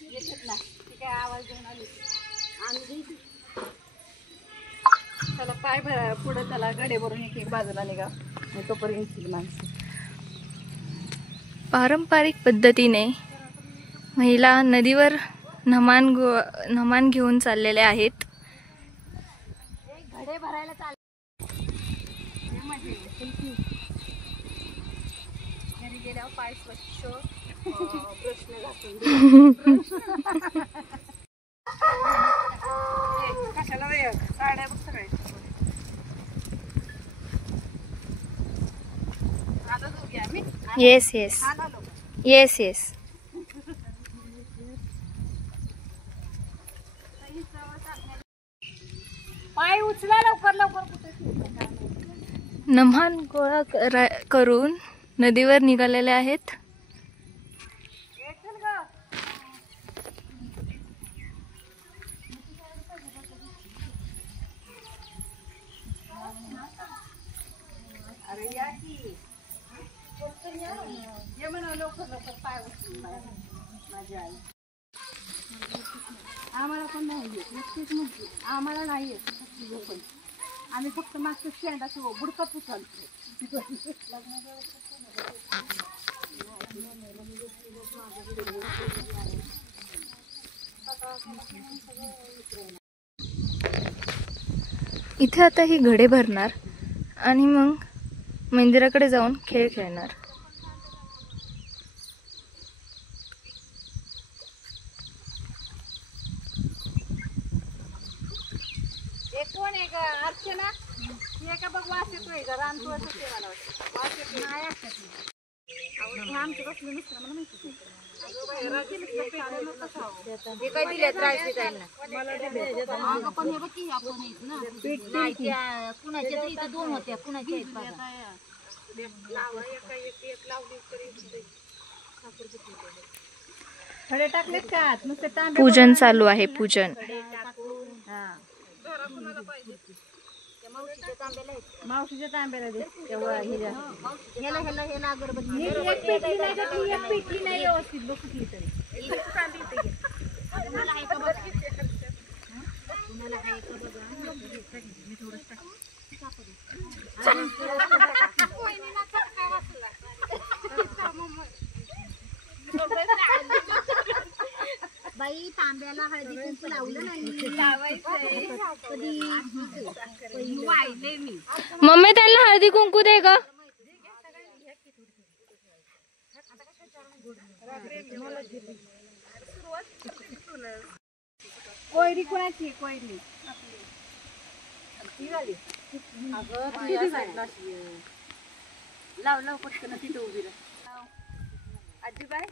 येतात ना ती काय आवाज देऊन आली आम्ही त्याला पाय पुढे त्याला गडे भरून एक बाजूला निघा तोपर्यंत माणसं. पारंपरिक पद्धतीने महिला नदीवर नमान घेऊन चाललेले आहेत. घडे भरायला चालले घरी गेल्यावर पाय स्वच्छ प्रश्न घासून कशाला साड्या बघ सगळे येस येस येस येस. पाय उचला लवकर लवकर. कुठे नमान गोळा करून नदीवर निघालेले आहेत. अरे या की ये म्हणा लवकर लवकर पाय उचलून माझी आई. आम्हाला पण नाही येत नक्कीच म्हणते आम्हाला नाही येत पण आम्ही फक्त मागच्या स्टँडाचं बुडकत उचलतो. इथे आता ही घडे भरणार आणि मग मंदिराकडे जाऊन खेळ खेळणार. कोण आहे का अर्चना हे का बघ वास येतोय का रानतोय मला वास येतोय नाही असतात आमचे बसले मिस्टर मला माहिती काय दिले त्रास त्यांना पण हे बघ की आपण नाही त्या कुणाच्या इथं दोन होत्या कुणाच्या खडे टाकलेत का नुसते पूजन चालू आहे. पूजन मावशीच्या तांब्याला दे तेव्हा ह्याला अगरबत्ती पेटली नाही व्यवस्थित बघ कुठली तरी तुम्हाला आहे का बघा तुम्हाला आहे का बघा मी थोडं बाई तांब्याला हळदी कुंकू लावलं नाही लावायचं कधी वाहिले मी. मम्मी त्यांना हळदी कुंकू दे ग. कोयरी कोणाची कोयरी लाव लाव पटकन तिथं उभी राह. आजीबाई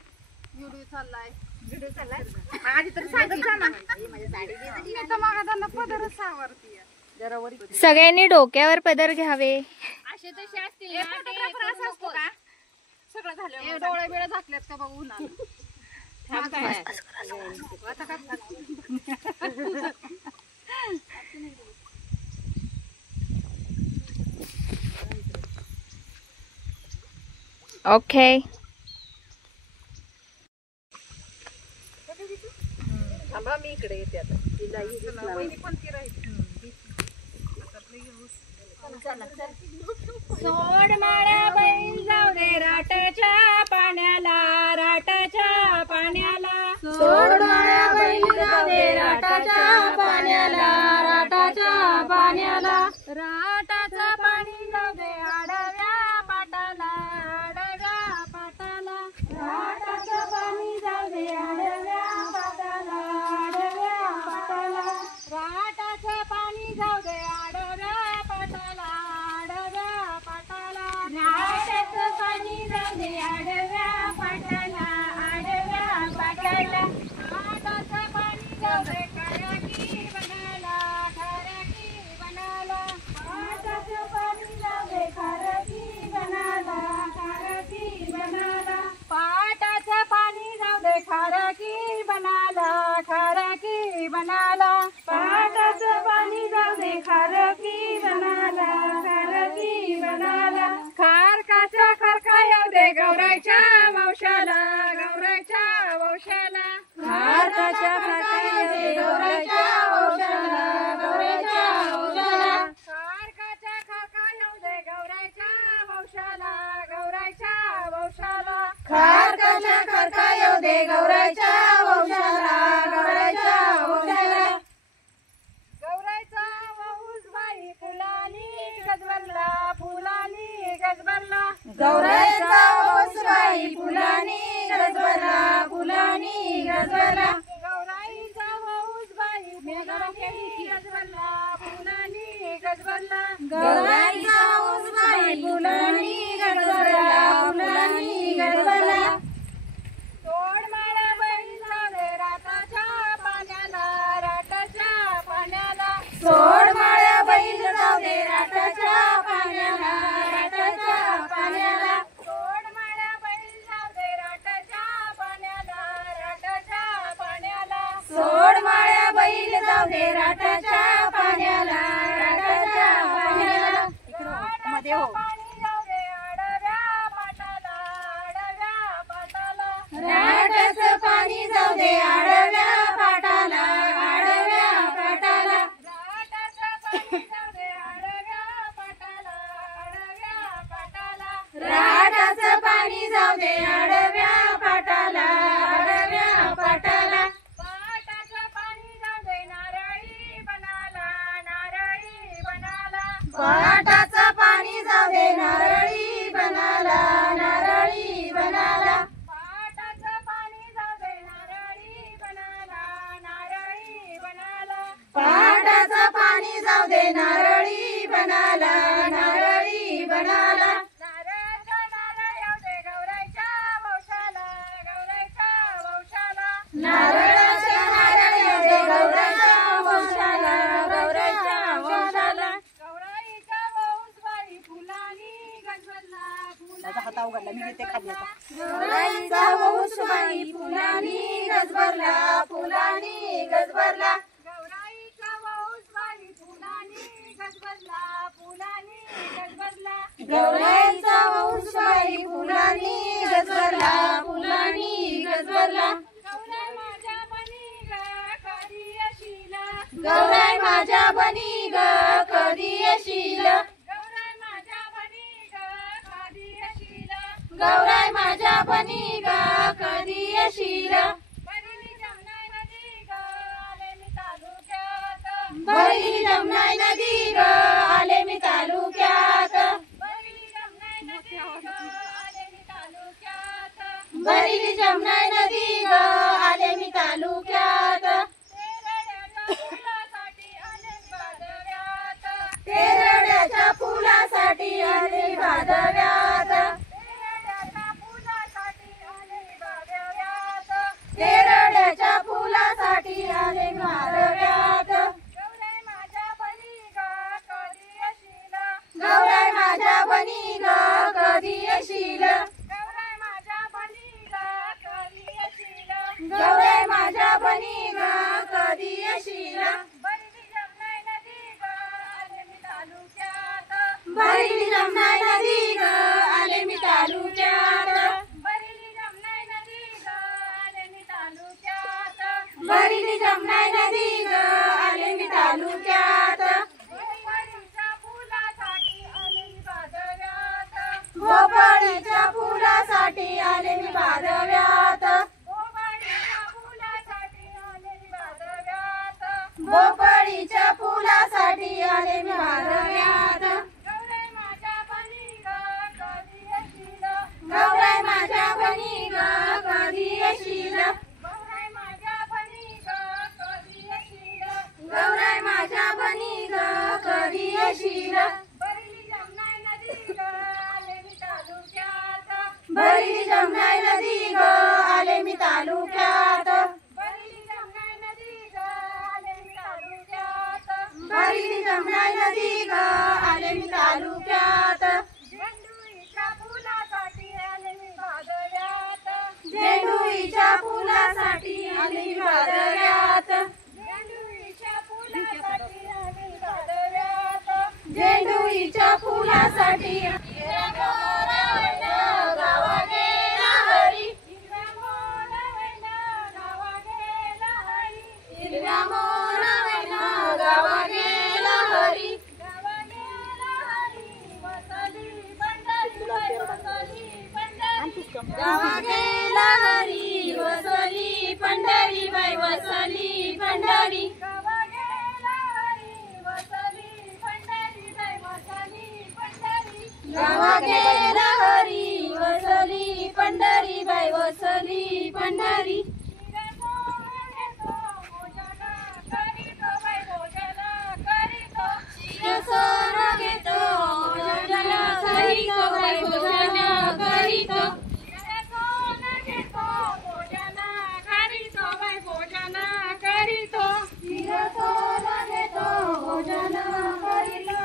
व्हिडिओ चाललाय व्हिडिओ चाललाय आधी तर सांगितलं ना माझी साडी घेतली तर मग त्यांना पदरच सावरती जरा वरी. सगळ्यांनी डोक्यावर पदर घ्यावे. असे तसे असतील फोटोग्राफर असं असतो का सगळं झालं डोळे बिळे झाकल्यात का बघू ना आता काय ओके थांबा मी इकडे येते आता तिला कोणती राहील सोड माळ्या बैल जाऊ दे राटाच्या पाण्याला राटाच्या पाण्याला सोड माळ्या बैल जाऊ दे राटाच्या पाण्याला राटाच्या पाण्याला राटाचं पाणी जाऊ दे आडव्या पाटाला आडव्या पाटाला राटाचं पाणी जाऊ दे आडव्या पाटाला आडव्या पाटाला राटाचं पाणी जाऊ दे आडव्या पाटाला आडव्या पाटाला राटाचं पाणी जाऊ दे आडव्या पाटाला आडव्या पाटाला राटाचं पाणी जाऊ दे खरकी बनाला खरकी बनाला राटाचं पाणी जाऊ दे खरकी बनाला खरकी बनाला पाटाचं पाणी जाऊ दे खरकी बनाला खरकी बनाला पाटाचं पाणी जाऊ दे खरकी बनाला खरकी बनाला खारकाचा खरका येऊ दे गौराईच्या मावशाला वंशाला खारकाच्या खारका येऊ दे गौराईच्या वंशाला गौराईच्या वंशाला गौराईचा वंश बाई फुलानी गजबरला फुलानी गजबरला गौराईचा वंश बाई फुलानी गजबरला फुलानी गजबरला गौराईचा वंश बाई फुलानी गजबरला फुलानी गजबरला गौराईचा वंश बाई फुलानी गजबरला फुलानी गजबरला सोड माळ्या बैल जावे राताच्या पाण्याला राताच्या पाण्याला सोड माळ्या बैल जाऊ दे राटाच्या पाण्याला राटाच्या पाण्याला सोड माळ्या बैल जावे राताच्या पाण्याला राताच्या पाण्याला सोड माळ्या बैल जाऊ दे राटाच्या पाण्याला राटाच्या पाण्याला मध्ये हो पाणी जावे आडव्या पाटाला आडव्या पाटाला राटाचं पाणी जाऊ दे आडव्या पाटाला आडव्या पाटाला राटाचं पाणी जावे आडव्या पाटाला आडव्या पाटाला राटाचं पाणी जाऊ दे आडव्या पाटाला आडव्या पाटाला पाटाचं पाणी जावे नारळी बनाला नारळी बनाला पाटाचं पाणी जाऊ दे नारळी बनाला नारळी बनाला पाटाचं पाणी जावे नारळी बनाला नारळी बनाला पाटाचं पाणी जाऊ दे नारळी बनाला नारळी बनाला नारळाचा नारळ येऊ दे गौराईच्या वंशाला गौराईच्या वंशाला नारळाच्या नारळ येऊ दे गौराईच्या वंशाला गौराईच्या वंशाला गौराईचा वंश बाई फुलानी गजबरला गौराईचा वंश बाई फुलानी गजबरला फुलानी गजबरला गौराईचा वंश बाई फुलानी गजबरला फुलानी गजबरला गौराईचा वंश बाई फुलानी गजबरला फुलानी गजबरला गौराई माझ्या बनी ग कधी येशील गौराई माझ्या बनी ग कधी येशील गौराई माझ्या बनी ग कधी येशील गौराई माझ्या बनी ग कधी येशील बरिली जमनाई नदी ग आले मी तालुक्यात बहिणी जमनाई नदी ग आले मी तालुक्यात बरिली जमनाई नदी ग आले मी तालुक्यात बहिणी जमनाई नदी ग आले मी तालुक्यात तेरड्याच्या फुलासाठी आले मी भादव्यात तेरड्याच्या फुलासाठी आले मी भादव्यात तेरड्याच्या फुलासाठी आले मी तेरड्याच्या फुलासाठी आले मी भादव्यात गौराई माझ्या बनी ग कधी येशील गौराई माझ्या बनी ग कधी येशील गौराई माझ्या बनी ग कधी येशील गौराई माझ्या बनी ग कधी येशील बरिली जमनाई नदी ग आले मी तालुक्यात बहिणी जमनाई नदी ग आले मी तालुक्यात बरिली जमनाई नदी ग आले मी तालुक्यात बहिणी जमनाई नदी ग आले मी तालुक्यात भोपळीच्या फुलासाठी आले मी भादव्यात भोपळीच्या फुलासाठी आले मी भादव्यात भोपळीच्या फुलासाठी आले मी भादव्यात भोपळीच्या फुलासाठी आले मी भादव्यात गौराई माझ्या बनी ग कधी येशील गौराई माझ्या बनी ग कधी येशील गौराई माझ्या बनी ग कधी येशील गौराई माझ्या बनी ग कधी येशील बरिली जमनाई नदी ग आले मी तालुक्यात बहिणी जमनाई नदी ग आले मी तालुक्यात बरिली जमनाई नदी ग आले मी तालुक्यात बहिणी जमनाई नदी ग आले मी तालुक्यात झेंडूच्या फुलासाठी आले मी भादव्यात झेंडूच्या फुलासाठी आले मी भादव्यात झेंडूच्या फुलासाठी आले मी भादव्यात झेंडूच्या फुलासाठी गावा गेला हरी हिरव्या मोरावैना गावा गेला हरी हिरव्या मोरावैना गावा गेला हरी गावा गेला हरी वसली पंढरी वसली पंढरी गावा गेला हरी वसली पंढरी बाई वसली पंढरी गावा गेला हरी वसली पंढरी बाई वसली पंढरी गावा गेला हरी वसली पंढरी बाई वसली पंढरी सोनं घेतो भोजन करीतो बाई भोजन करीतो सोनं घेतो भोजन करीतो बाई भोजन करीतो सोनं घेतो भोजन करीतो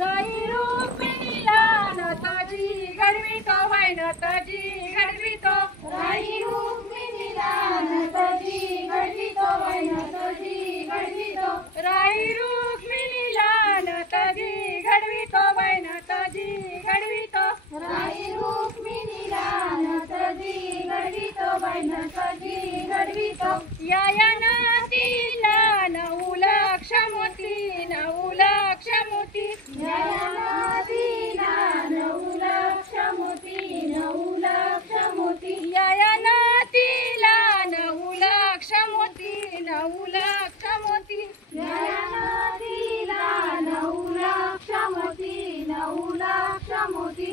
राई रुक्मिणीला नताजी घडवितो बाई नताजी घडवितो राई रुक्मिणीला नताजी घडवितो बाई नताजी घडवितो राई रुक्मिणीला नताजी घडवितो बाई नताजी घडवितो राई रुक्मिणीला नताजी घडवितो बाई नताजी घडवितो या नातीला 9 लक्ष मोती 9 लक्ष मोती या नातीला 9 लक्ष मोती 9 लक्ष मोती या नातीला 9 लक्ष मोती 9 लक्ष मोती या नातीला 9 लक्ष मोती 9 लक्ष मोती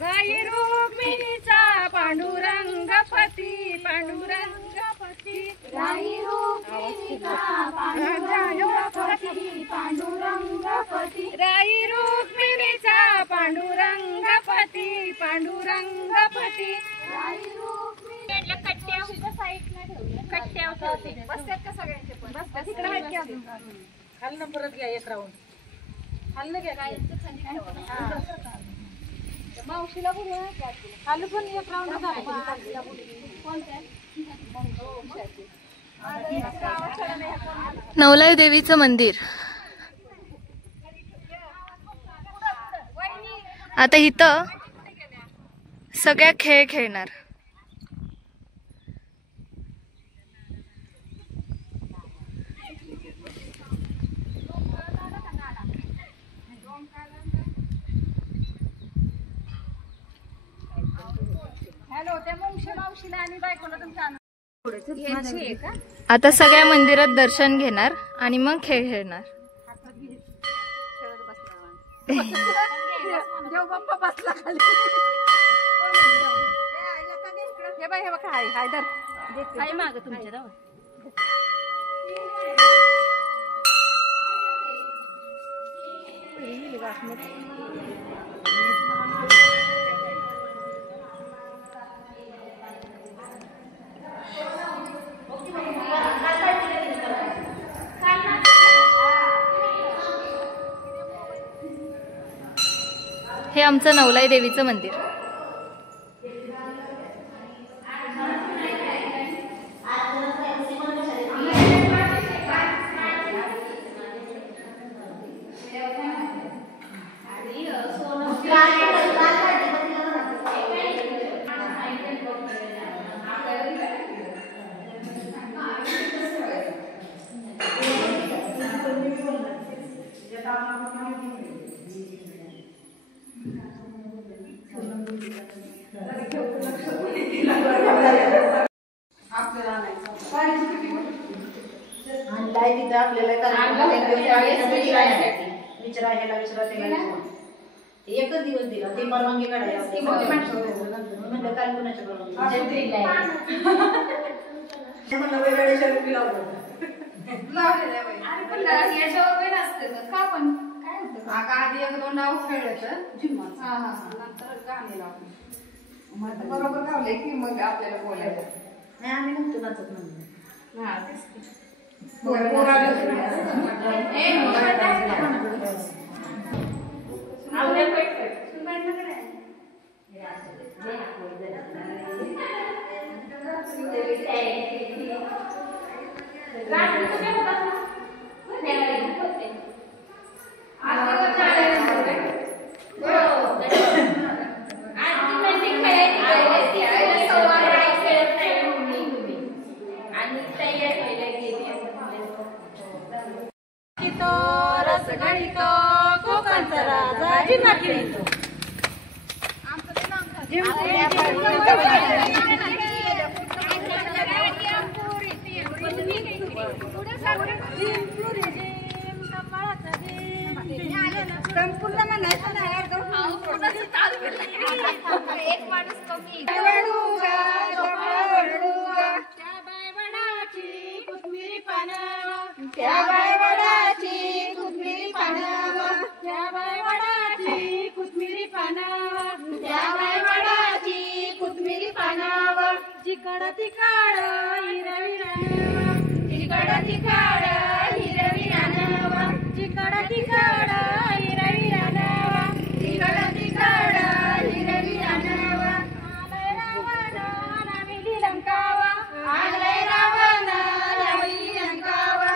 गाई रुक्मिणीचा पांडुरंगपती पांडुरंगपती गाई रुक्मिणीचा पांडुरंगपती पांडुरंगपती राई रुक्मिणीचा पांडुरंगपती पांडुरंगपती राई रुक्मिणीला कट्ट्यावर साईडला ठेवलं कट्ट्यावर बसतात का सगळ्यांचे पण बसतात तिकडे आहेत की अजून खालनं परत घ्या एक राऊंड खालनं घ्या काय मावशीला बोलू खाली पण एक राऊंड नवलाई देवीचं मंदिर. आता इथं सगळ्या खेळ खेळणार. आता सगळ्या मंदिरात दर्शन घेणार आणि मग खेळ खेळणार. माग तुमच्या हे आमचं नवलाई देवीचं मंदिर. एकच दिवस दिला ते परवानगी काढायला म्हणलं काय कुणाच्या परवानगी आधी 1-2 नाव खेळायचं नंतर गाणे लावले मग बरोबर गावले की मग आपल्याला बोलायचं नाही आम्ही नव्हतो नाचत म्हणून हा तेच एक माणूस कमी त्या बायवडाची कोथमिरी पानं, त्या बायवडाची कोथमिरी पानं, त्या बायवडाची कोथमिरी पानं, जिकड तिकड हिरवी रानं, जिकड तिकड हिरवी रानं, जिकड तिकड हिरवी रानं, जिकड तिकड हिरवी रानं. आलय रावण लाविली लंकावा, आलय रावण लाविली लंकावा,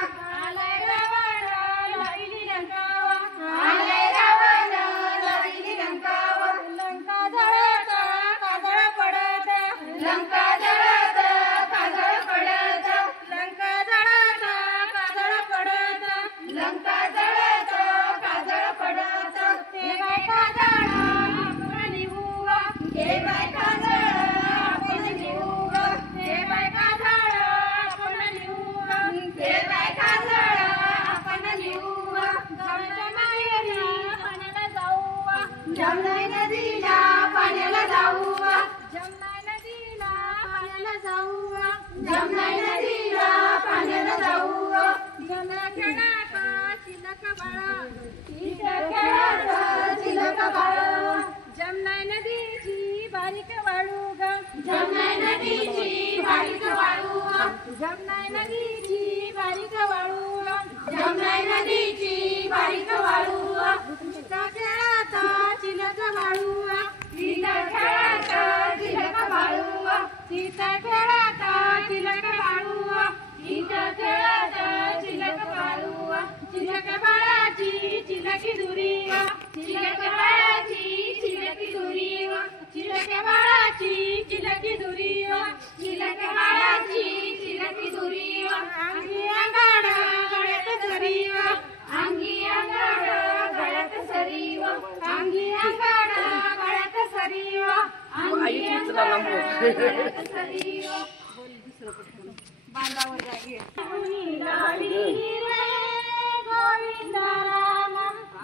आलय रावण लाविली लंकावा. लंका जळत काजळ पडत, लंका जळत काजळ पडत, लंका जळत काजळ पडत, लंका जळत काजळ पडत. ते बाय काजळ आपण लिहू, ते बाय काजळ आपण लिहू, ते बाय काजळ आपण लिहू, ते बाय काजळ आपण लिहू. जमनाई नदीला पाण्याला जाऊ, जमनाई नदीला पाण्याला जाऊ, जमनाई नदीला पाण्याला जाऊ, जमनाई नदीला पाण्याला जाऊ. जल खेळात चिलक बाळा, चिलक खेळात चिलक बाळा, जमनाई नदीची बारीक वाळू ग, जमनाई नदीची बारीक वाळू, जमनाई नदीची बारीक वाळू, जमनाई नदीची बारीक वाळू. चिलका खेळात चिलक बाळू, चिलका खेळात चिलक बाळू, चिलका खेळात चिलक बाळू, चिलका खेळात चिलक बाळू. चिलक बाळाची चिलकी दुरी, चिलक बाळाची चिलकी दुरी, चिलक बाळाची चिलकी दुरी, चिलक बाळाची चिलकी दुरी. अंगी अंगाड गळ्यात सरी, अंगी अंगाड गळ्यात सरी, अंगी अंगाड गळ्यात सरी, अंगी अंगाड गळ्यात सरी. बांधावर जागे कुणी लावी रे गोविंद राम,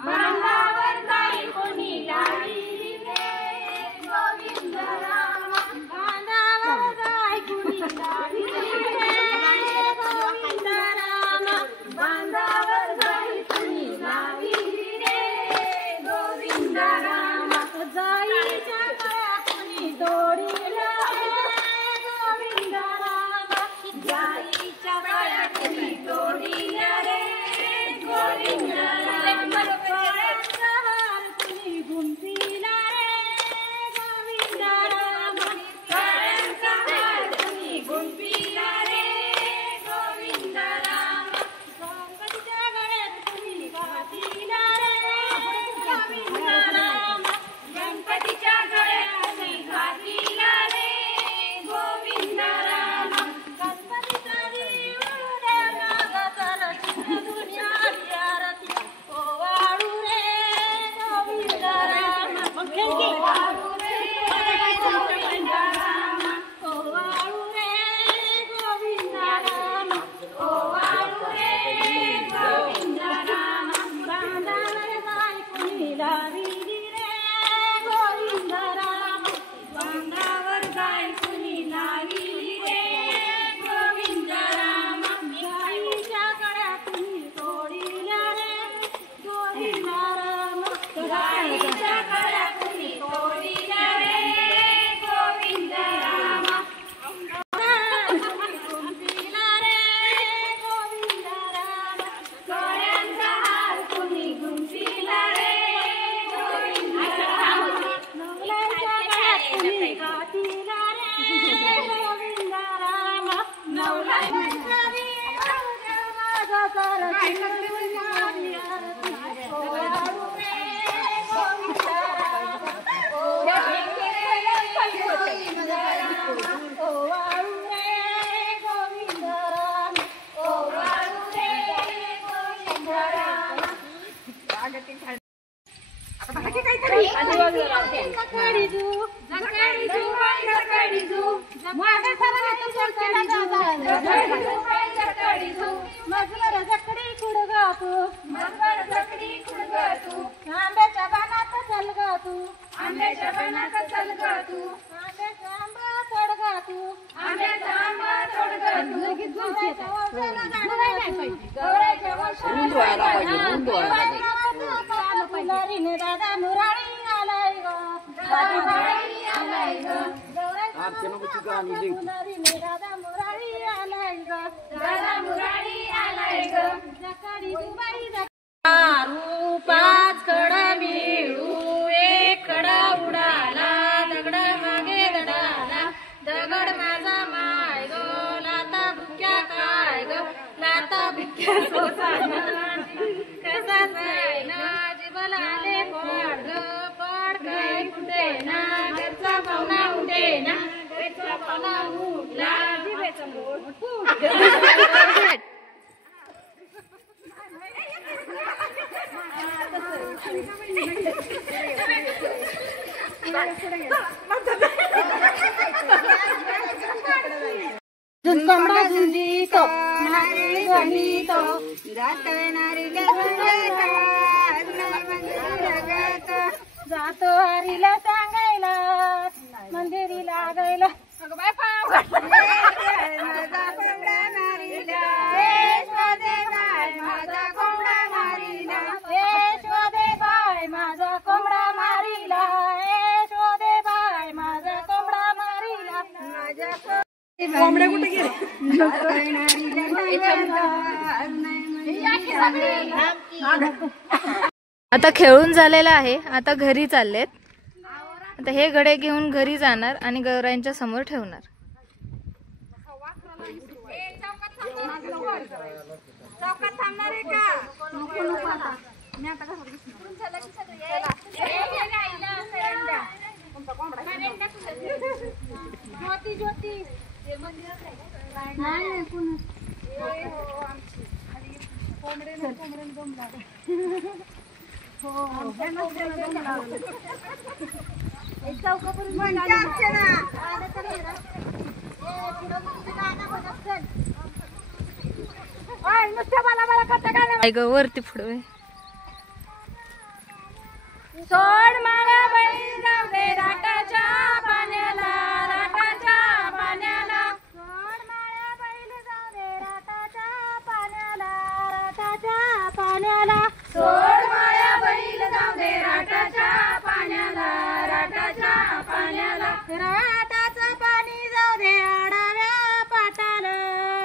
बांधावर जाई कोणी लावी रे गोविंद राम, बांधावर जाई कोणी लावी रे गोविंद राम, बांधावर जाई कोणी लावी रे गोविंद राम. जाईच्या गळ्या कोणी दोरीला रे गोविंद राम, जाईच्या गळ्या कोणी दोरीला रे गोविंद राम. गळ्याचा हार कोणी गुंफीला रे गोविंद राम, गळ्याचा हार कोणी गुंफीला रे गोविंद राम. गणपतीच्या गळ्यात कोणी घातीला रे गोविंद राम, गणपतीच्या गळ्यात कोणी घातीला रे गोविंद राम. गणपतीचा देऊळ देवला गतर दुनिया आरती ओवाळू रे गोविंद राम, ओवाळू रे गोविंद राम, ओवाळू रे गोविंद राम, ओवाळू रे गोविंद राम. बांधावर जाई कोणी लाविली रे गोविंद राम, बांधावर जाई कोणी लाविली रे गोविंद राम. गाईच्या गळ्या कोणी तोडील्या रे गोविंद राम, गाईच्या गळ्या कोणी तोडील्या रे गोविंद राम. गुंफीला रे गोविंद राम, गळ्यांचा हार कोणी गुंफीला रे गोविंद राम. नवल्याच्या गळ्यात कोणी घातीला रे गोविंद राम, नवल्याच्या देवाला गतर दुनिया आरती ओवाळू रे गोविंद राम, ओवाळू रे गोविंद राम, ओवाळू रे गोविंद राम. काढी झकाडी झू बाई झकाडी झू मागे सरळ येतो झकाडी झू झकाडी झू बाई झकाडी झू मजवर झकडी कुडगा तू मजवर झकडी कुडगा तू आंब्याच्या बाणात चल ग तू आंब्याच्या बाणात चल ग तू आंब्याचा आंबा तोड ग तू आंब्याचा आंबा तोड ग तू गौराच्या वंशाला मुलारीने दादा मुरारी आलाय ग दादा मुरारी आलाय ग मुलारीने दादा मुरारी आलाय ग दादा मुरारी आलाय ग झकाडी दुबाई रूपाच कडा मिळू एक कडा उडाला दगड मागे दडाला दगड माझा माय ग लाता भुक्या काय ग लाता भिक्या कसा जायना जीवाला आले पड ग पड काय कुठे ना घरचा पाहुणा उठे ना घरचा पाहुणा उठला जिभेचा मोड फुट कमरा झुंजीतो नारी गणितो जातो हरीला सांगायला मंदिरी लागायला माझा कोंबडा मारीला यशोदे बाय माझा कोंबडा मारीला यशोदे बाय माझा कोंबडा मारीला यशोदे बाय माझा कोंबडा मारीला माझ्या कोंबड्या कुठे गेले आता खेळून झालेला आहे, आता घरी चाललेत. आता हे घडे घेऊन घरी जाणार आणि गौराईंच्या समोर ठेवणार. चौकात थांबणार आहे का नको नको आता मी आता ज्योती ज्योती नाही कोंबडे दम लागला एक चौकापर्यंत नुसत्या मला मला करता काय ग वरती पुढे सोड मागा बैल जाऊ दे राटाच्या पाण्याला राटाच्या पाण्याला सोड माया बैल जाऊ दे राटाच्या पाण्याला राटाच्या पाण्याला सोड माया बैल जाऊ दे राटाच्या पाण्याला राटाच्या पाण्याला राटाचं पाणी जाऊ दे आडव्या पाटाला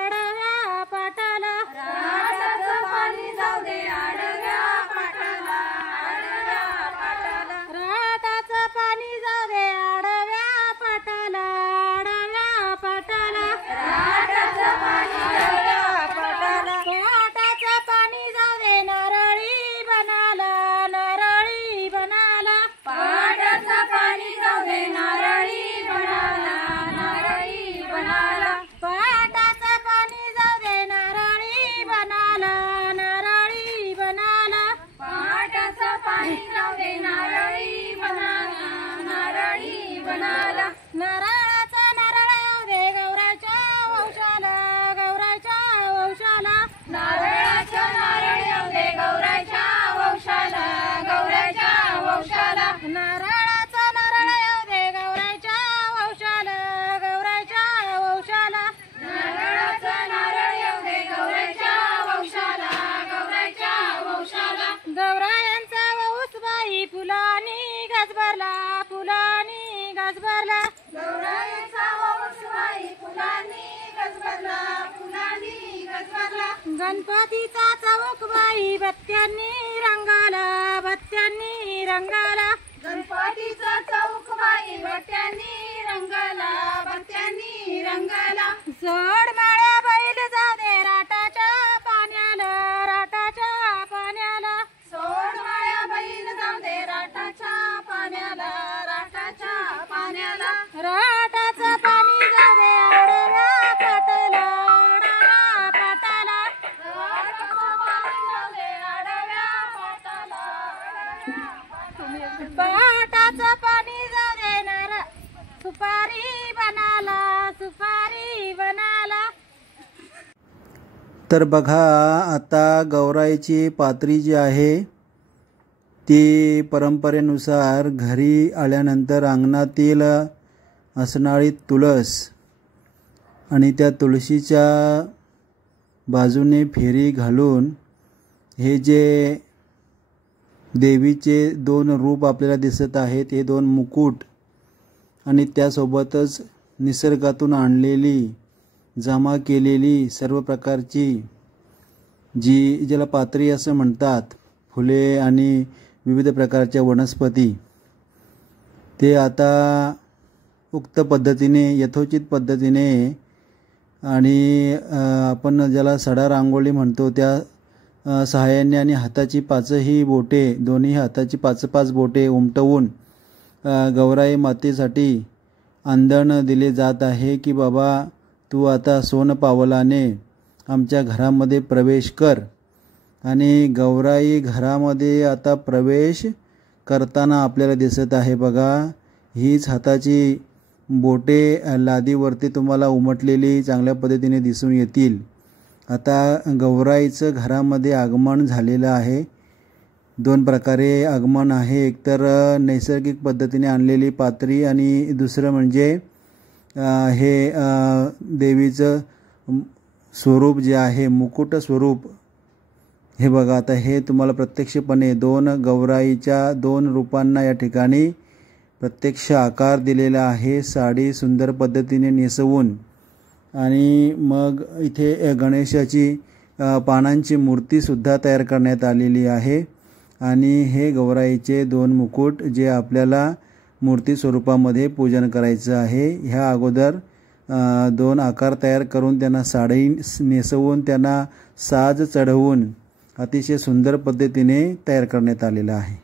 आडव्या पाटाला राटाचं पाणी जाऊ दे आडव्या पाटाला आडव्या पाटाला राटाचं पाणी जाऊ दे आडव्या पाटाला आडव्या पाटाला राटाचं पाणी आडव्या पाटाला राटाचं पाणी जाऊ दे नारळी बनाला नारळी बनाला पाटाचं पाणी जाऊ दे नारळी बनाला नारळी बनाला पाटाचं पाणी जाऊ दे नारळी बनाला नारळी बनाला पाटाचं पाणी जाऊ दे नारळी बनाला नारळी बनाला नारळाचा नारळ येऊ दे गौराच्या वंशाला गौराच्या वंशाला नारळाचा नारळ येऊ दे गौराच्या वंशाला गौराच्या वंशाला नारळाचा नारळ येऊ दे गौराच्या वंशाला गौराच्या वंशाला नारळाचा नारळ येऊ दे गौराच्या वंशाला गौराच्या वंशाला गौरायांचा वौस बाई फुलानी गजबरला फुलानी गजबरला गौरायांचा वौस बाई फुलानी गजबरला फुलानी गजबरला गणपतीचा चौक बाई बत्त्यांनी रंगाला बत्त्यांनी रंगाला गणपतीचा चौक बाई बत्त्यांनी रंगाला बत्त्यांनी रंगाला सोड माळ्या बैल जाऊ दे राटाच्या पाण्याला राटाच्या पाण्याला सोड माळ्या बैल जाऊ दे राटाच्या पाण्याला राटाच्या पाण्याला राटाचं पाणी जाऊ दे आडव्या पाटाला आडव्या पाटाला राटाचं पाणी जाऊ दे आडव्या पाटाला पाटाचं पाणी जाऊ दे सुपारी बनाला, सुपारी बनाला. तर बघा, आता गौराईची पात्री जी आहे ती परंपरेनुसार घरी आल्यानंतर अंगणातील असणारी तुळस आणि त्या तुळशीच्या बाजूने फेरी घालून हे जे देवीचे 2 रूप आपल्याला दिसत आहेत, हे 2 मुकुट आणि त्यासोबतच निसर्गातून आणलेली जमा केलेली सर्व प्रकारची ज्याला पात्री असं म्हणतात, फुले आणि विविध प्रकारच्या वनस्पती, ते आता उक्त पद्धतीने, यथोचित पद्धतीने आणि आपण ज्याला सडा रांगोळी म्हणतो त्या सहाय्याने आणि हाताची 5ही बोटे, दोन्ही हाताची 5-5 बोटे उमटवून गौराई मातेसाठी आंदण दिले जात आहे की बाबा तू आता सोन पावलाने आमच्या घरामध्ये प्रवेश कर. आणि गौराई घरामध्ये आता प्रवेश करताना आपल्याला दिसत आहे बघा, हीच हाताची बोटे लादीवरती तुम्हाला उमटलेली चांगल्या पद्धतीने दिसून येतील. आता गौराईचं घरामध्ये आगमन झालेलं आहे. 2 प्रकारे आगमन आहे, एकतर नैसर्गिक पद्धतीने आणलेली पात्री आणि दुसरं म्हणजे हे देवीचं स्वरूप जे आहे, मुकुट स्वरूप. हे बघा, आता हे तुम्हाला प्रत्यक्षपणे 2 गौराईच्या 2 रूपांना या ठिकाणी प्रत्यक्ष आकार दिलेला आहे, साडी सुंदर पद्धतीने नेसवून. आणि मग इथे गणेशाची पानांची मूर्तीसुद्धा तयार करण्यात आलेली आहे. आणि हे गौराईचे 2 मुकुट जे आपल्याला मूर्ती स्वरूपामध्ये पूजन करायचं आहे. ह्या अगोदर 2 आकार तयार करून त्यांना साडी नेसवून त्यांना साज चढवून अतिशय सुंदर पद्धतीने तयार करण्यात आलेला आहे.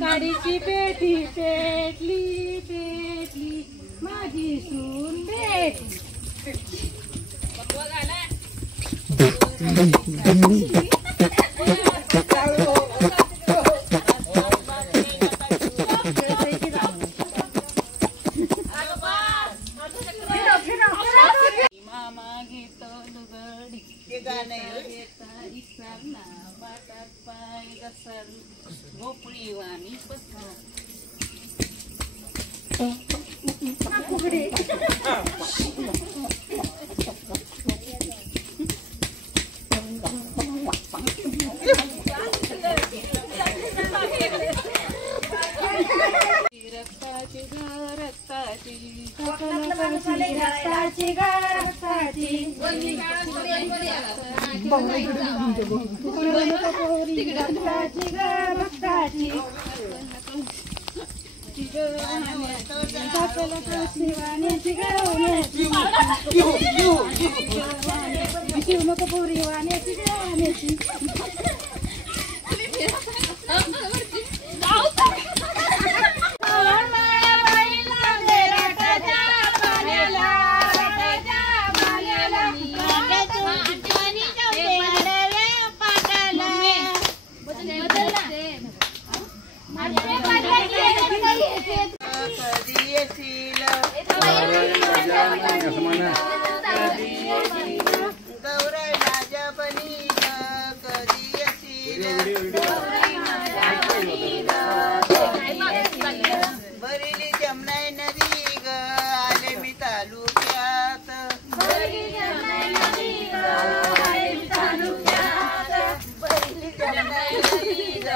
गाडीची पेटी पेटली पेटली माझी सून पेटली. मामा घेतो लुगडी बाटात पाय घसर भोपळी वाणी रक्ताची रक्ताची गौराई माझ्या बनी ग कधी येशील बरीली जमनाई नदी ग आले मी तालुक्यात बरीली जमनाई नदी ग आले मी तालुक्यात बरीली जमनाई नदी ग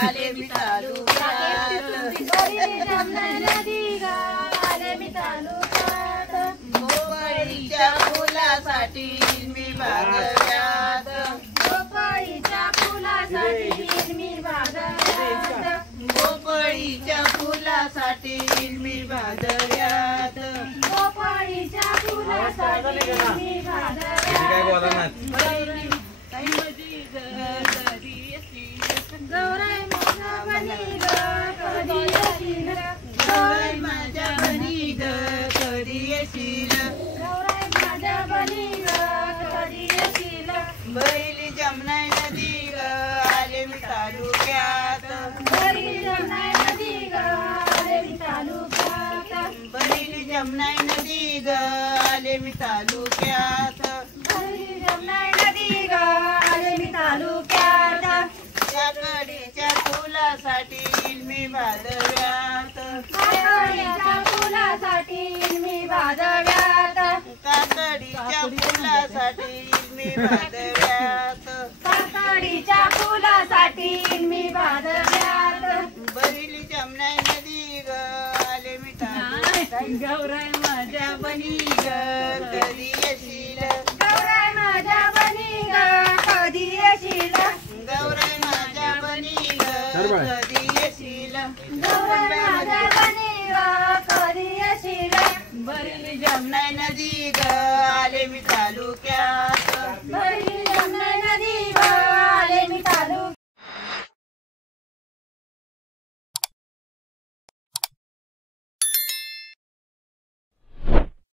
आले मी तालुक्यात बरीली जमनाई नदी ग आले मी तालुक्यात गोपाळीच्या फुलासाठी मी भागव्यात गोपाळीच्या फुलासाठी मी भागव्यात गोपाळीच्या फुलासाठी मी भागव्यात गोपाळीच्या फुलासाठी मी भागव्यात गौराई माझ्या बनी ग कधी येशील गौराई माझ्या बनी ग कधी येशील गौराई माझ्या बनी ग कधी येशील बैली जमनाई नदी ग आले मी तालुक्यात बैली जमनाई नदी ग आले मी तालुक्यात बैली जमनाई नदी ग आले मी तालुक्यात बैली जमनाई नदी ग आले मी तालुक्यात त्या कडीच्या फुलासाठी मी भादव्यात काकडीच्या फुलासाठी मी भादव्यात काकडीच्या फुलासाठी मी भादव्यात काकडीच्या फुलासाठी मी भादव्यात बरीली जमनाई नदी ग आले मी तालुक्यात गौराई माझ्या बनी ग कधी येशील